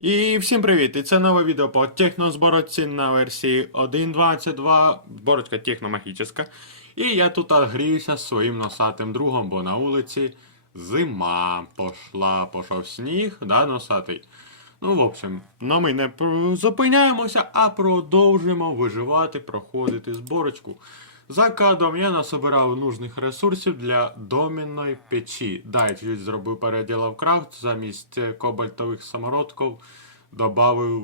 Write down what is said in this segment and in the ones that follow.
І всім привіт! І це нове відео по технозборочці на версії 1.22, борочка техномагічна. І я тут гріюся зі своїм носатим другом, бо на вулиці зима пошла, пішов сніг, да, носатий. Ну, в общем, ну ми не зупиняємося, а продовжуємо виживати, проходити зборочку. За кадром я насобирав нужних ресурсів для домінної печі. Да, чуть зробив переділ в крафт, замість е, кобальтових самородків додав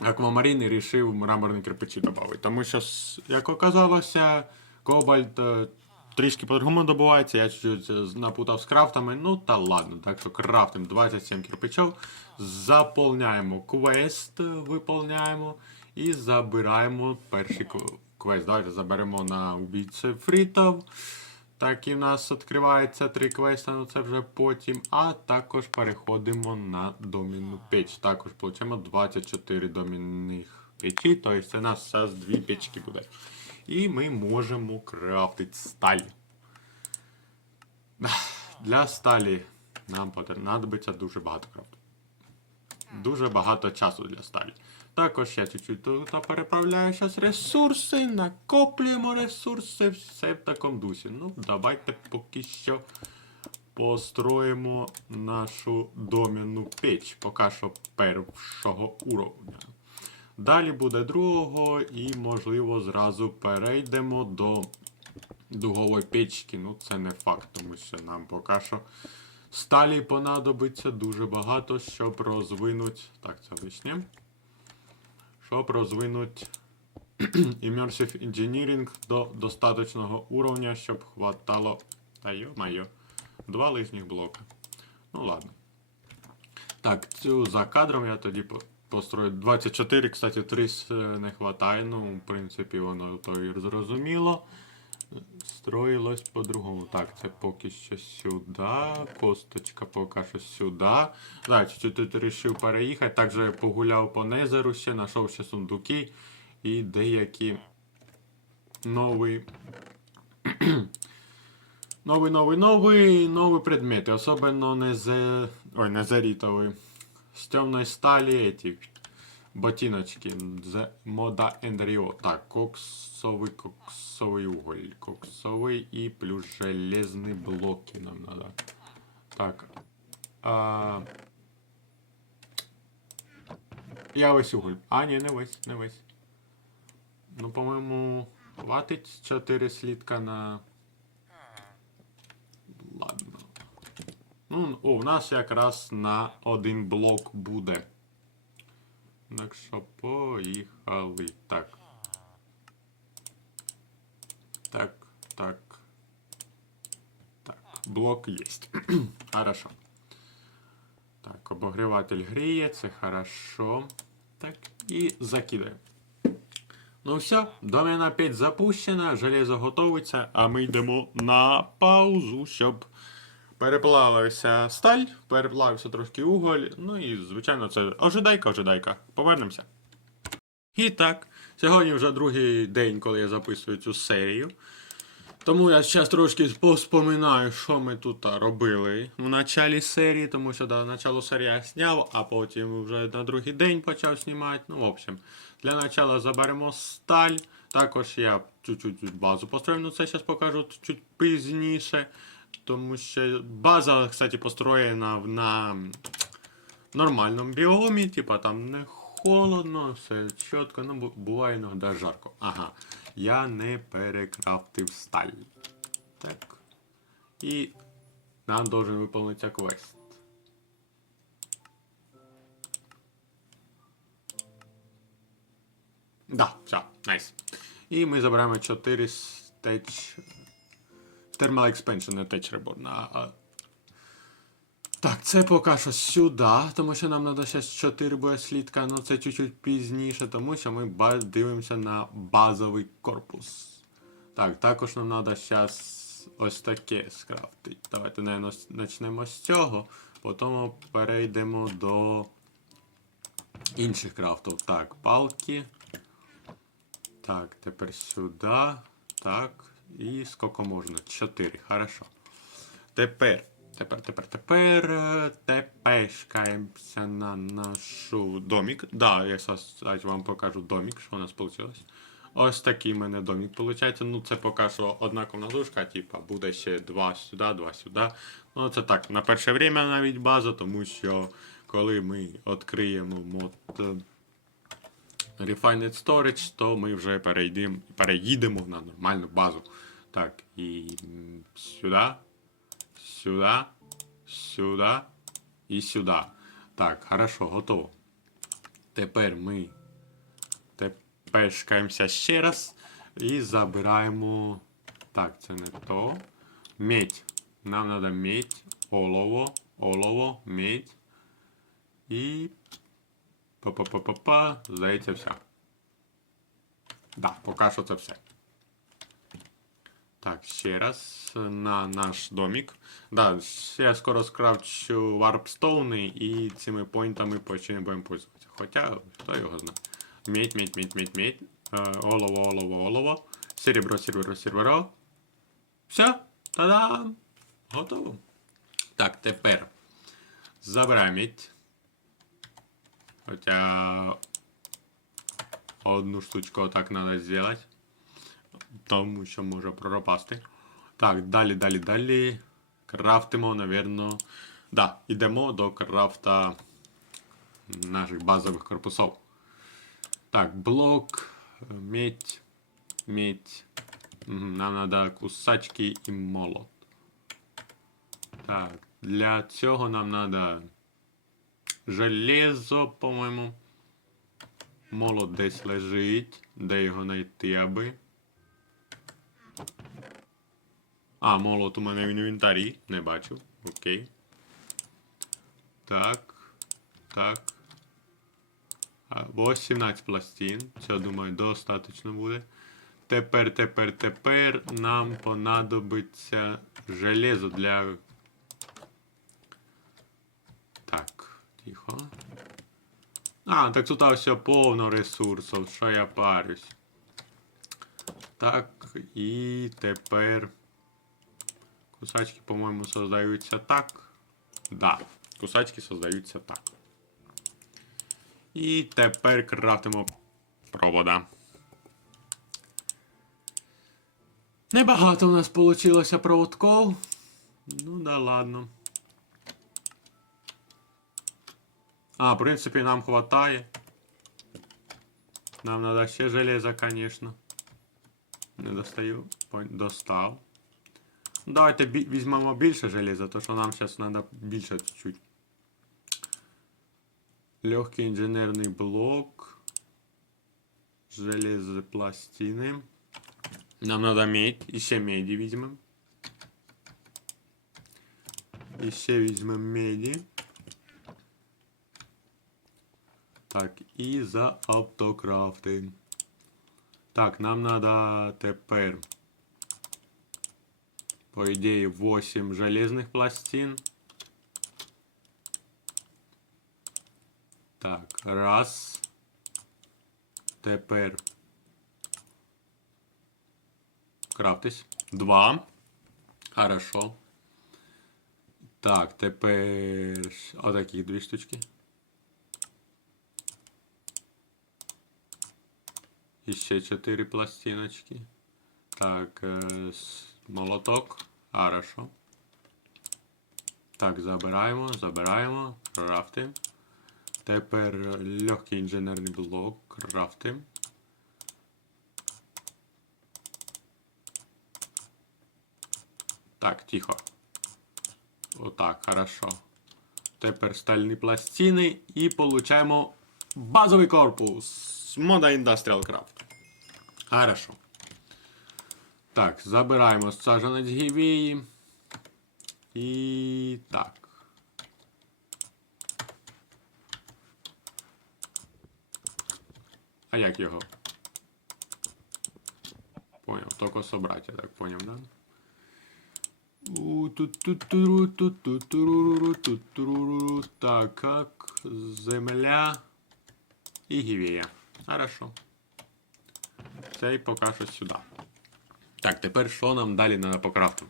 аквамарин і рішив мраморні кирпичі додати. Тому що, як оказалося, кобальт е, трішки по-другому добувається, я чуть е, напутав з крафтами, ну та ладно. Так що крафтим 27 кирпичів, заповняємо квест, виповняємо і забираємо перший кв- квест. Давайте заберемо на убійцю фрітов. Так і в нас відкривається три квеста, ну це вже потім. А також переходимо на домінну печ. Також получаємо 24 домінних печі, тобто це у нас зараз дві печки буде. І ми можемо крафтити сталь. Для сталі нам понадобиться дуже багато крафту. Дуже багато часу для сталі. Також я чуть-чуть тут переправляю зараз ресурси, накоплюємо ресурси, все в такому дусі. Ну, давайте поки що построїмо нашу домінну печ. Поки що першого уровня. Далі буде другого і, можливо, зразу перейдемо до дугової печки. Ну, це не факт, тому що нам поки що сталі понадобиться дуже багато, щоб розвинути. Так, це лишнє. Щоб розвинути Immersive Engineering до достаточного уровня, щоб хватало. Та йо-майо. Два лишніх блока. Ну ладно. Так, цю за кадром я тоді построю 24, кстати, 3 не хватає. Ну, в принципі, воно то і зрозуміло. Строїлось по-другому. Так, це поки що сюди. Косточка поки що сюди. Да, чуть-чуть вирішив переїхати. Також погуляв по незеру ще, знайшов ще сундуки і деякі нові. Новий, новий, новий, нові предмети. Особливо не з. Ой, не зарітовий. З темної сталі эти ботиночки. З мода Ендріо. Так, коксовий, коксовий уголь. Коксовий і плюс железні блоки нам надо. Так. А... Я весь уголь. А, ні, не весь, не весь. Ну, по-моєму, хватить 4 слідка на. Ладно. Ну, о, у нас якраз на один блок буде. Так що поїхали. Так. Так, так. Так. Блок есть. хорошо. Так, обогріватель гріє, це хорошо. Так, і закидаємо. Ну все, домена опять запущена, железо готовиться, а ми йдемо на паузу, щоб переплавився сталь, переплавився трошки уголь. Ну і, звичайно, це ожидайка, ожидайка. Повернемося. І так, сьогодні вже другий день, коли я записую цю серію. Тому я зараз трошки поспоминаю, що ми тут робили в началі серії, тому що до началу серії я зняв, а потім вже на другий день почав знімати. Ну, в общем, для начала заберемо сталь. Також я чуть-чуть базу построїв, ну це зараз покажу чуть пізніше. Тому що база, кстати, построєна на нормальному біомі, типа там не холодно, все чітко, ну буває іноді жарко. Ага. Я не перекрафтив сталь. Так. І нам должен виконатися квест. Да, все, найс. І ми забираємо 4 стеч. Thermal Expansion, не Tech а, а так, це поки що сюди, тому що нам треба ще 4 буде слідка, але це чуть-чуть пізніше, тому що ми дивимося на базовий корпус. Так, також нам треба зараз ось таке скрафтити. Давайте, наверное, почнемо з цього, потім перейдемо до інших крафтів. Так, палки. Так, тепер сюди. Так. І скільки можна? 4. Хорошо. Тепер тепер, тепер, тепер е, тепешкаємося на нашу домік. Да, я зараз вам покажу домік, що у нас вийшло. Ось такий в мене домік виходить. Ну, це поки що одна комнатушка, типа буде ще два сюди, два сюди. Ну, це так, на перше время навіть база, тому що коли ми відкриємо мод Refined Storage, то ми вже перейдемо, переїдемо на нормальну базу. Так, і сюди, сюди, сюди і сюди. Так, хорошо, готово. Тепер ми тепешкаємося ще раз і забираємо. Так, це не то. Медь. Нам треба медь, олово, олово, медь. І Па-па-па-па-па. Здається, все. Да, поки що це все. Так, ще раз на наш домік. Да, ще я скоро скрафчу варпстоуни і цими поінтами почнемо будемо пользуватися. Хоча, хто його знає. Медь, медь, медь, медь, медь. Е, олово, олово, олово. Серебро, серебро, серебро. Все, та-дам! Готово. Так, тепер забираємо медь. Хотя одну штучку так надо сделать. Тому що може пропасти. Так, далі, далі, далі. Крафтимо, навірно. Да, йдемо до крафта наших базових корпусів. Так, блок, медь, медь. Нам треба кусачки і молот. Так, для цього нам треба Железо, по-моєму. Молот десь лежить. Де його знайти аби? А, молот у мене в інвентарі. Не бачу. Окей. Так. Так. А, ось 17 пластин. Це, думаю, достатньо буде. Тепер, тепер, тепер нам понадобиться железо для так, тихо. А, так тут все повно ресурсів, що я парюсь. Так, і тепер. Кусачки, по-моєму, создаються так. Да, кусачки создаються так. І тепер крафтимо провода. Небагато у нас вийшло проводков. Ну да ладно. А, в принципі, нам хватає. Нам надо ще железо, конечно. Не достаю. Пон- Достав. Давайте бі- візьмемо більше железа, то що нам зараз треба більше чуть-чуть. Легкий інженерний блок. Железопластини. Нам надо медь. І ще меді візьмемо. І ще візьмемо меді. Так, і за автокрафтинг. Так, нам надо тепер, по ідеї, 8 железних пластин. Так, раз. Тепер. Крафтись. Два. Хорошо. Так, тепер отакі дві штучки. І ще 4 пластиночки. Так, е, молоток. Хорошо. Так, забираємо, забираємо, крафтим. Тепер легкий інженерний блок, крафтим. Так, тихо. Отак, хорошо. Тепер стальні пластини і получаємо базовий корпус. Мода Industrial Craft. Хорошо. Так, забираємо саджанець гівії. І так. А як його? Понял, тільки собрать, я так понял, да? Так, как земля і гівія. Хорошо. Цей поки сюди. Так, тепер що нам далі треба по крафту?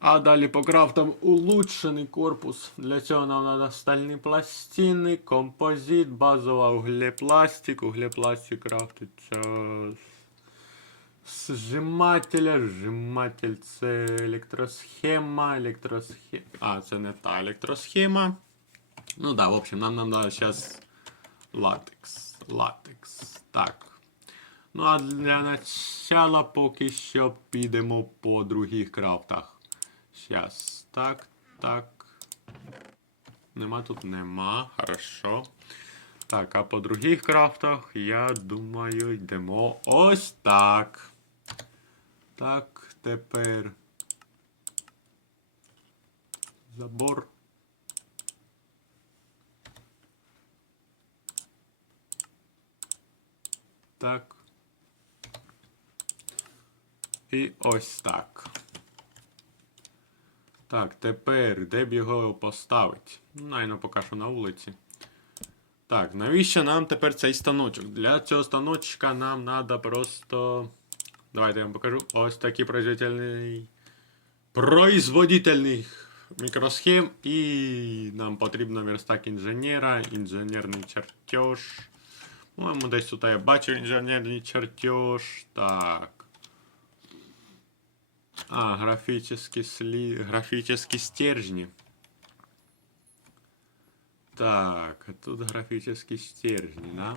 А далі по крафтам улучшений корпус. Для цього нам треба стальні пластини, композит, базова углепластик. Углепластик крафтиться з зжимателя. Зжиматель це електросхема. Електросхема. А, це не та електросхема. Ну да, в общем, нам нам надо сейчас латекс. Латекс. Так. Ну а для начала поки що підемо по других крафтах. Щас. Так, так. Нема тут нема. Хорошо. Так, а по других крафтах, я думаю, йдемо ось так. Так, тепер. Забор. Так. І ось так. Так, тепер де б його поставити? Ну, Найно поки що на вулиці. Так, навіщо нам тепер цей станочок? Для цього станочка нам треба просто. Давайте я вам покажу. Ось такий производительний. Производительний мікросхем. І нам потрібно верстак інженера, інженерний чертеж. По-моєму, десь тут я бачу інженерний чертеж. Так. А, графические, сли... графические стержни. Так, а тут графические стержни, да?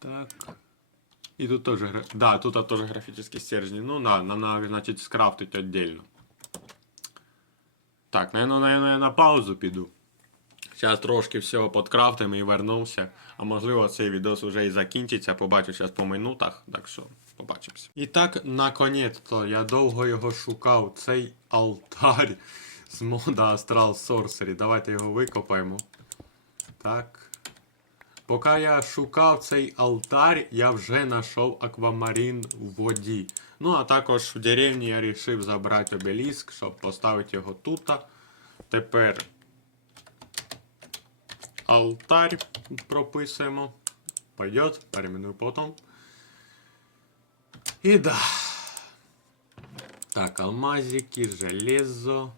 Так. И тут тоже, да, тут тоже графические стержни. Ну да, нам надо, значит, скрафтить отдельно. Так, наверное, наверное, на паузу піду. Зараз трошки всього подкрафтим і вернувся. А можливо цей відос вже і закінчиться. Побачу зараз по минутах, так що побачимося. І так, наконець-то, я довго його шукав. Цей алтарь з мода Astral Sorcery. Давайте його викопаємо. Так. Поки я шукав цей алтарь, я вже знайшов аквамарин в воді. Ну, а також в деревні я вирішив забрати обеліск, щоб поставити його тут. Тепер алтарь прописуємо. Пойдет, перейменую потом. І да. Так, алмазики, железо.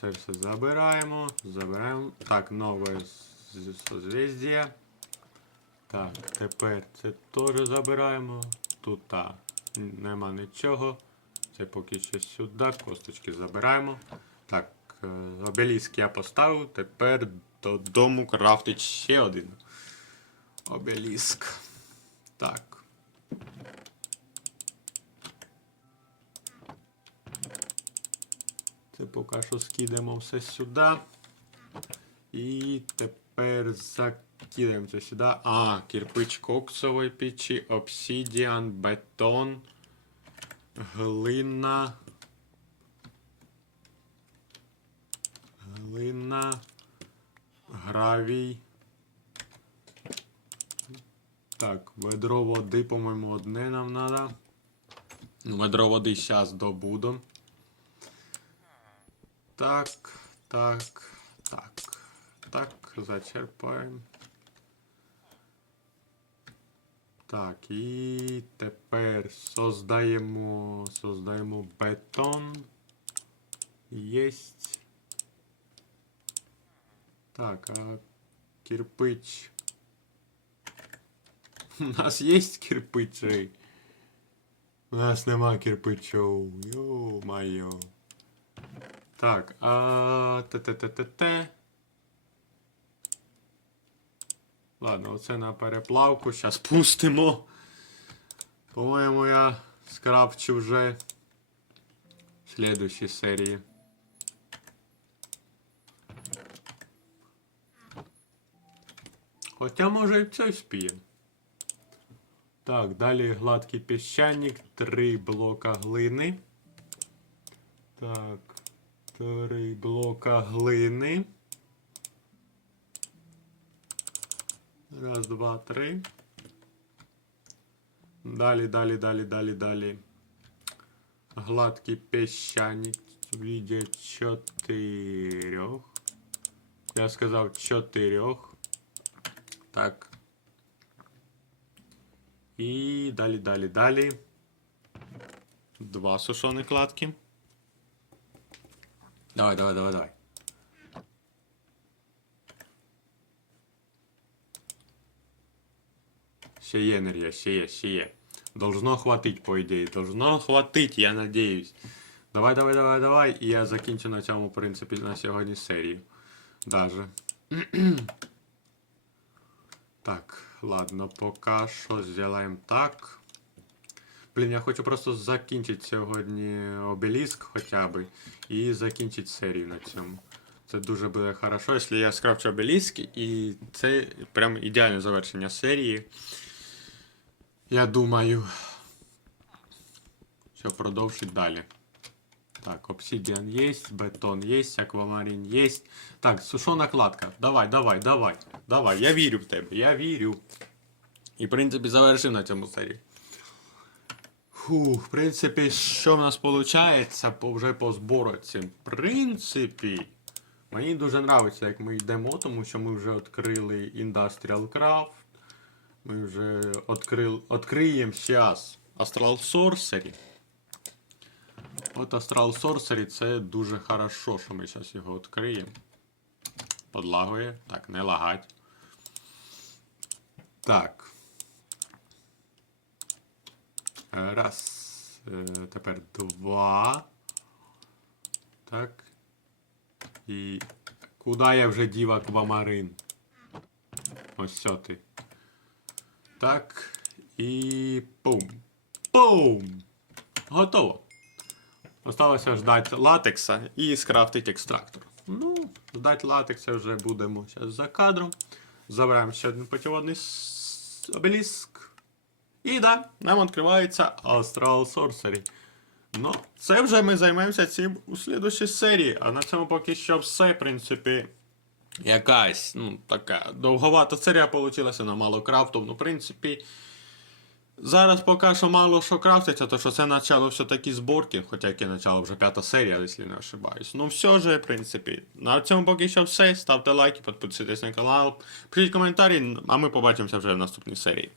Це все забираємо. Забираємо. Так, нове з- Так, тепер це теж забираємо. Тут та, нема нічого. Це поки що сюди. Косточки забираємо. Так, е, обеліск я поставив. Тепер додому крафтить ще один обеліск. Так. Це поки що скидаємо все сюди. І тепер закидаємо це сюди. А, кирпич коксової печі, обсидіан, бетон, глина. Глина. Гравій. Так, ведро води, по-моєму, одне нам треба. Ведро води зараз добудем. Так, так, так, так, зачерпаємо. Так, і тепер создаємо, создаємо бетон. Єсть. Так, а кирпич. У нас є кирпичі? У нас нема кирпичів. Йо-майо. Так, а те-те-те-те-те. Ладно, оце на переплавку. Зараз пустимо. По-моєму, я скрафчу вже в слідущій серії. Хоча може і в цей спіємо. Так, далі гладкий піщаник, три блока глини. Так, три блока глини. Раз, два, три. Далі, далі, далі, далі, далі. Гладкий піщаник в виде чотирьох. Я сказав чотирьох. Так. І далі, далі, далі. Два сушоні кладки. Давай, давай, давай, давай. Ще є енергія, ще є, ще є. Должно хватить, по ідеї. Должно хватить, я надіюсь. Давай, давай, давай, давай. І я закінчу на цьому, в принципі, на сьогодні серію. Даже. так, ладно, поки що зробимо так. Блін, я хочу просто закінчити сьогодні обеліск хоча б. І закінчити серію на цьому. Це дуже буде хорошо, якщо я скрафчу обеліск, і це прям ідеальне завершення серії. Я думаю, що продовжить далі. Так, обсидіан є, бетон є, аквамарин є. Так, сушона кладка. Давай, давай, давай. Давай, я вірю в тебе, я вірю. І, в принципі, завершив на цьому серії. Фух, в принципі, що в нас виходить вже по збору цим. В принципі, мені дуже подобається, як ми йдемо, тому що ми вже відкрили Industrial Craft. Ми вже відкрили, відкриємо зараз Astral Sorcery. От Astral Sorcery це дуже хорошо, що ми зараз його відкриємо. Подлагує. Так, не лагать. Так. Раз. Е, Тепер два. Так. І. Куди я вже дів аквамарин? Ось ти. Так. І. Пум. Пум! Готово. Осталося ждати латекса і скрафтити екстрактор. Ну, ждати латекса вже будемо зараз за кадром. Забираємо ще один путеводний обеліск. І да, нам відкривається Astral Sorcery. Ну, це вже ми займемося цим у слідущій серії. А на цьому поки що все, в принципі. Якась, ну, така довговата серія вийшла на мало крафту. Ну, в принципі. Зараз поки що мало що крафтиться, то що це начало все-таки зборки, хоча яке начало вже п'ята серія, якщо не ошибаюсь. Ну все же, в принципі, на цьому поки що все. Ставте лайки, підписуйтесь на канал, пишіть коментарі, а ми побачимося вже в наступній серії.